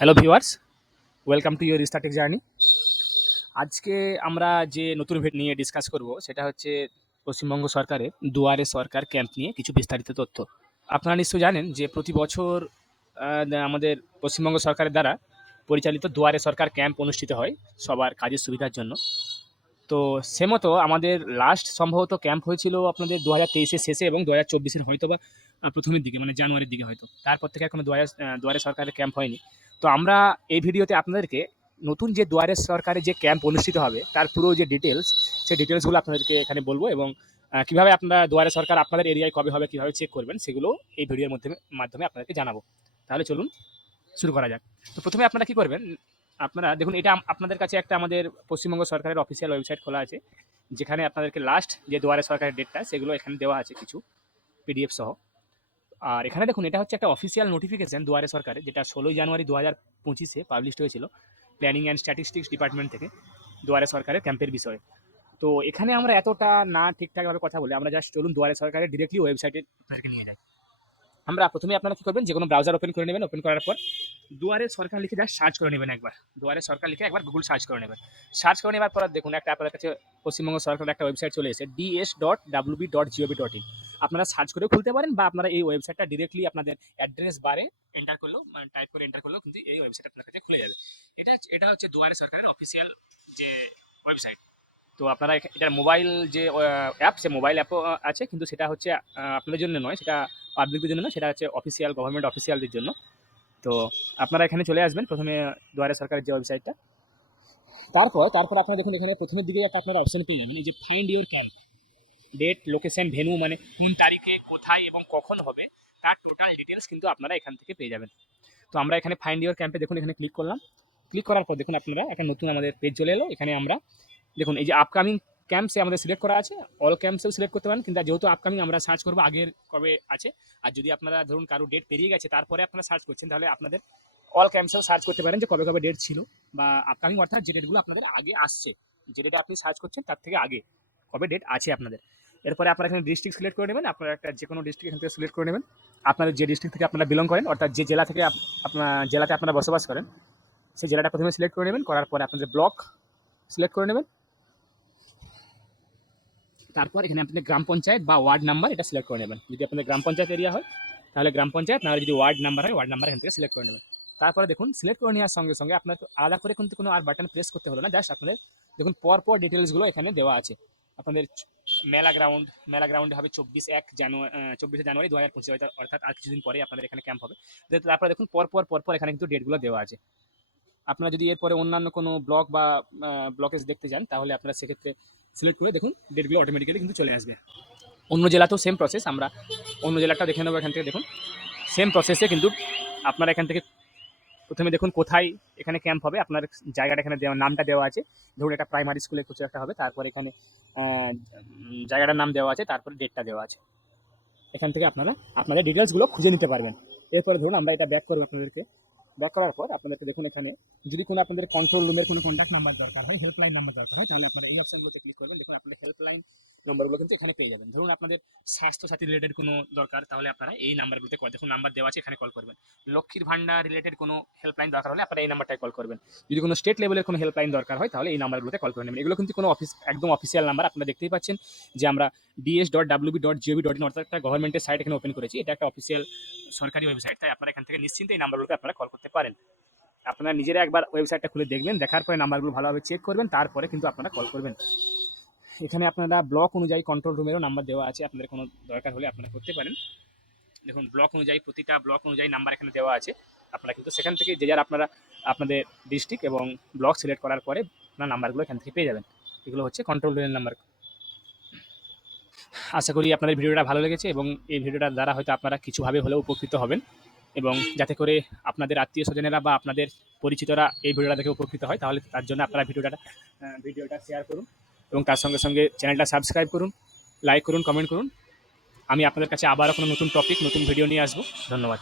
Hello viewers, welcome to your static journey. আজকে আমরা যে নতুন ভিডিও নিয়ে ডিসকাস করব সেটা হচ্ছে পশ্চিমবঙ্গ সরকারের দুয়ারে সরকার ক্যাম্প নিয়ে কিছু বিস্তারিত তথ্য। আপনারা নিশ্চয়ই জানেন যে প্রতি বছর আমাদের পশ্চিমবঙ্গ সরকারের দ্বারা পরিচালিত দুয়ারে সরকার ক্যাম্প অনুষ্ঠিত হয় সবার কাজের সুবিধার জন্য। তো সে মতো আমাদের লাস্ট সম্ভবত ক্যাম্প হয়েছিল আপনাদের 2023-এর শেষে এবং 2024-এর হয়তো বা প্রথমের দিকে, মানে জানুয়ারির দিকে হয়তো। তারপর থেকে এখনো দুয়ারে সরকারের ক্যাম্প হয়নি। তো আমরা এই ভিডিওতে আপনাদেরকে নতুন যে দুয়ারে সরকারের যে ক্যাম্প অনুষ্ঠিত হবে তার পুরো যে ডিটেলস, সেই ডিটেলসগুলো আপনাদেরকে এখানে বলবো এবং কীভাবে আপনারা দুয়ারে সরকার আপনাদের এরিয়ায় কবে হবে, কীভাবে চেক করবেন, সেগুলো এই ভিডিওর মাধ্যমে আপনাদেরকে জানাবো। তাহলে চলুন শুরু করা যাক। তো প্রথমে আপনারা কী করবেন, আপনারা দেখুন, এটা আপনাদের কাছে একটা আমাদের পশ্চিমবঙ্গ সরকারের অফিসিয়াল ওয়েবসাইট খোলা আছে, যেখানে আপনাদেরকে লাস্ট যে দুয়ারে সরকারের ডেটটা সেগুলো এখানে দেওয়া আছে কিছু পিডিএফ সহ। আর এখানে দেখুন, এটা হচ্ছে একটা অফিসিয়াল নোটিফিকেশন দুয়ারে সরকারের, যেটা 16 জানুয়ারি 2025-এ পাবলিশ হয়েছিল প্ল্যানিং অ্যান্ড স্ট্যাটিস্টিক্স ডিপার্টমেন্ট থেকে দুয়ারে সরকারের ক্যাম্পের বিষয়ে। তো এখানে আমরা এতটা না ঠিকঠাকভাবে কথা বলে আমরা জাস্ট চলুন দুয়ারে সরকারের ডিরেক্টলি ওয়েবসাইটে আপনাদেরকে নিয়ে যাই। আমরা প্রথমে আপনারা কী করবেন, যে কোনো ব্রাউজার ওপেন করে নেবেন। ওপেন করার পর দুয়ারে সরকার লিখে জাস্ট সার্চ করে নেবেন একবার। দুয়ারে সরকার লিখে একবার গুগল সার্চ করে নেবেন। সার্চ করে নেবার পর দেখুন একটা আপনাদের কাছে পশ্চিমবঙ্গ সরকারের একটা ওয়েবসাইট চলে এসেছে, ds.wb.gov.in। আপনারা সার্চ করে খুলতে পারেন বা আপনারা এই ওয়েবসাইটটা ডিরেক্টলি আপনাদের অ্যাড্রেস বারে এন্টার করলেও, মানে টাইপ করে এন্টার করলেও কিন্তু এই ওয়েবসাইট আপনার কাছে খুলে যাবে। এটা হচ্ছে দুয়ারে সরকারের অফিসিয়াল যে ওয়েবসাইট। তো আপনারা এটার মোবাইল যে অ্যাপ, সে মোবাইল অ্যাপও আছে, কিন্তু সেটা হচ্ছে আপনাদের জন্য নয়, সেটা পাবলিকদের জন্য নয়, সেটা হচ্ছে অফিসিয়াল গভর্নমেন্ট অফিসিয়ালদের জন্য। তো আপনারা এখানে চলে আসবেন প্রথমে দুয়ারে সরকারের যে ওয়েবসাইটটা। তারপর আপনারা দেখুন, এখানে প্রথমের দিকে একটা আপনারা অপশন পেয়ে যাবেন, এই যে find your camp, date, location, venue, মানে কোন তারিখে কোথায় এবং কখন হবে তার টোটাল ডিটেলস কিন্তু আপনারা এখান থেকে পেয়ে যাবেন। তো আমরা এখানে ফাইন্ড ইউর ক্যাম্পে দেখুন এখানে ক্লিক করলাম। ক্লিক করার পর দেখুন আপনারা একটা নতুন আমাদের পেজ চলে এলো। এখানে আমরা দেখুন এই যে আপকামিং ক্যাম্পসে আমাদের সিলেক্ট করা আছে, অল ক্যাম্পসেও সিলেক্ট করতে পারেন, কিন্তু যেহেতু আপকামিং আমরা সার্চ করবো আগের কবে আছে। আর যদি আপনারা ধরুন কারো ডেট পেরিয়ে গেছে তারপরে আপনারা সার্চ করছেন, তাহলে আপনাদের অল ক্যাম্পসেও সার্চ করতে পারেন যে কবে কবে ডেট ছিল, বা আপকামিং অর্থাৎ যে ডেটগুলো আপনাদের আগে আসছে, যে ডেটে আপনি সার্চ করছেন তার থেকে আগে কবে ডেট আছে আপনাদের। এরপরে আপনারা এখানে ডিস্ট্রিক্ট সিলেক্ট করে নেবেন। আপনারা একটা যে কোনো ডিস্ট্রিক্ট এখান থেকে সিলেক্ট করে নেবেন। আপনাদের যে ডিস্ট্রিক্ট থেকে আপনারা বিলং করেন, অর্থাৎ যে জেলা থেকে জেলাতে আপনারা বসবাস করেন, সেই জেলাটা প্রথমে সিলেক্ট করে নেবেন। করার পরে আপনাদের ব্লক সিলেক্ট করে নেবেন। তারপর এখানে আপনাদের গ্রাম পঞ্চায়েত বা ওয়ার্ড নাম্বার এটা সিলেক্ট করে নেবেন। যদি আপনাদের গ্রাম পঞ্চায়েত এরিয়া হয় তাহলে গ্রাম পঞ্চায়েত, নাহলে যদি ওয়ার্ড নাম্বার হয় ওয়ার্ড নাম্বার এখান থেকে সিলেক্ট করে নেবেন। তারপরে দেখুন সিলেক্ট করে নেওয়ার সঙ্গে সঙ্গে আপনার আলাদা করে কিন্তু কোনো আর বাটন প্রেস করতে হলো না, জাস্ট আপনাদের দেখুন পরপর ডিটেলসগুলো এখানে দেওয়া আছে। আপনাদের মেলা গ্রাউন্ডে হবে 24 জানুয়ারি 2025, অর্থাৎ আর কিছুদিন পরে আপনাদের এখানে ক্যাম্প হবে। তারপরে দেখুন পরপর এখানে কিন্তু ডেটগুলো দেওয়া আছে। আপনারা যদি এরপরে অন্যান্য কোনো ব্লক বা ব্লকেজ দেখতে যান তাহলে আপনারা সেক্ষেত্রে সিলেক্ট করে দেখুন ডেটগুলো অটোমেটিক্যালি কিন্তু চলে আসবে। অন্য জেলাতেও সেম প্রসেস, আমরা অন্য জেলাটা দেখে নেবো। এখান থেকে দেখুন সেম প্রসেসে কিন্তু আপনারা এখান থেকে প্রথমে দেখুন কোথায় এখানে ক্যাম্প হবে, আপনার জায়গাটা এখানে দেওয়া, নামটা দেওয়া আছে। ধরুন একটা প্রাইমারি স্কুলে কিছু একটা হবে, তারপর এখানে জায়গাটার নাম দেওয়া আছে, তারপরে ডেটটা দেওয়া আছে। এখান থেকে আপনারা আপনাদের ডিটেলসগুলো খুঁজে নিতে পারবেন। এরপরে ধরুন আমরা এটা ব্যাক করবো আপনাদেরকে। ব্যাক করার পর আপনাদেরকে দেখুন এখানে যদি কোনো আপনাদের কন্ট্রোল রুমের কোনো কন্ট্যাক্ট নাম্বার দরকার হয়, হেল্পলাইন নাম্বার দরকার হয়, তাহলে আপনারা এই অপশনগুলোতে ক্লিক করবেন। দেখুন আপনাদের হেল্পলাইন নাম্বারগুলো কিন্তু এখানে পেয়ে যাবেন। ধরুন আপনাদের স্বাস্থ্যসাথী রিলেটেড কোনো দরকার, তাহলে আপনারা এই নাম্বারগুলোতে দেখুন নাম্বার দেওয়া আছে, এখানে কল করবেন। লক্ষ্মীর ভান্ডার রিলেটেড কোনো হেল্পলাইন দরকার হলে আপনারা এই নাম্বারটায় কল করবেন। যদি কোনো স্টেট লেভেলের কোনো হেল্পলাইন দরকার হয় তাহলে এই নাম্বারগুলোতে কল করে নেবেন। এগুলো কিন্তু কোনো একদম অফিসিয়াল নাম্বার। আপনারা দেখতেই পাচ্ছেন যে আমরা ds.wb.gov.in অর্থাৎ একটা গভর্নমেন্টের সাইট এখানে ওপেন করেছি। এটা একটা অফিসিয়াল সরকারি ওয়েবসাইট, তাই আপনারা এখান থেকে নিশ্চিন্তে এই নাম্বারগুলোতে আপনারা কল করতে পারেন। আপনারা নিজেরা একবার ওয়েবসাইটটা খুলে দেখবেন, দেখার পরে নাম্বারগুলো ভালোভাবে চেক করবেন, তারপরে কিন্তু আপনারা কল করবেন। এখানে আপনারা ব্লক অনুযায়ী কন্ট্রোল রুমেরও নাম্বার দেওয়া আছে, আপনাদের কোনো দরকার হলে আপনারা করতে পারেন। দেখুন ব্লক অনুযায়ী, প্রতিটা ব্লক অনুযায়ী নাম্বার এখানে দেওয়া আছে। আপনারা কিন্তু সেখান থেকে যে যার আপনারা আপনাদের ডিস্ট্রিক্ট এবং ব্লক সিলেক্ট করার পরে আপনার নাম্বারগুলো এখান থেকে পেয়ে যাবেন। এগুলো হচ্ছে কন্ট্রোল রুমের নাম্বার। আশা করি আপনাদের ভিডিওটা ভালো লেগেছে এবং এই ভিডিওটার দ্বারা হয়তো আপনারা কিছুভাবে হলেও উপকৃত হবেন, এবং যাতে করে আপনাদের আত্মীয় স্বজনেরা বা আপনাদের পরিচিতরা এই ভিডিওটা দেখে উপকৃত হয়, তাহলে তার জন্য আপনারা ভিডিওটা শেয়ার করুন এবং তার সঙ্গে সঙ্গে চ্যানেলটা সাবস্ক্রাইব করুন, লাইক করুন, কমেন্ট করুন। আমি আপনাদের কাছে আবারও কোনো নতুন টপিক, নতুন ভিডিও নিয়ে আসবো। ধন্যবাদ।